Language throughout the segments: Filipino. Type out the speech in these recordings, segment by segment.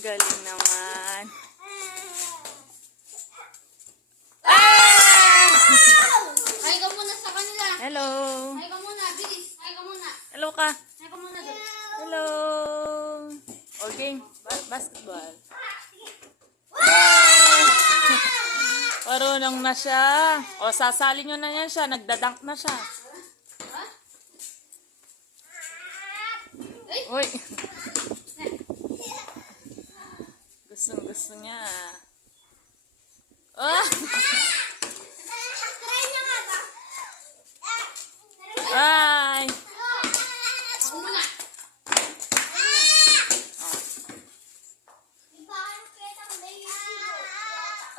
galing naman. Ah! Hi ka muna sa kanila. Hello. Hi ka muna, bilis. Hi ka muna. Hello ka. Hi ka muna doon. Hello. Okay, basketball. Marunong na siya. O, sasali nyo na yan siya. Nagdadunk na siya. Ha? Ay! Uy. Gusto niya. Oh! Try niya nga ba? Ay! Ako muna.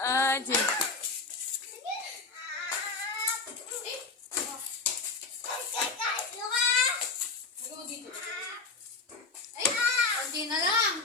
Ay, Jim. Ay, konti na lang.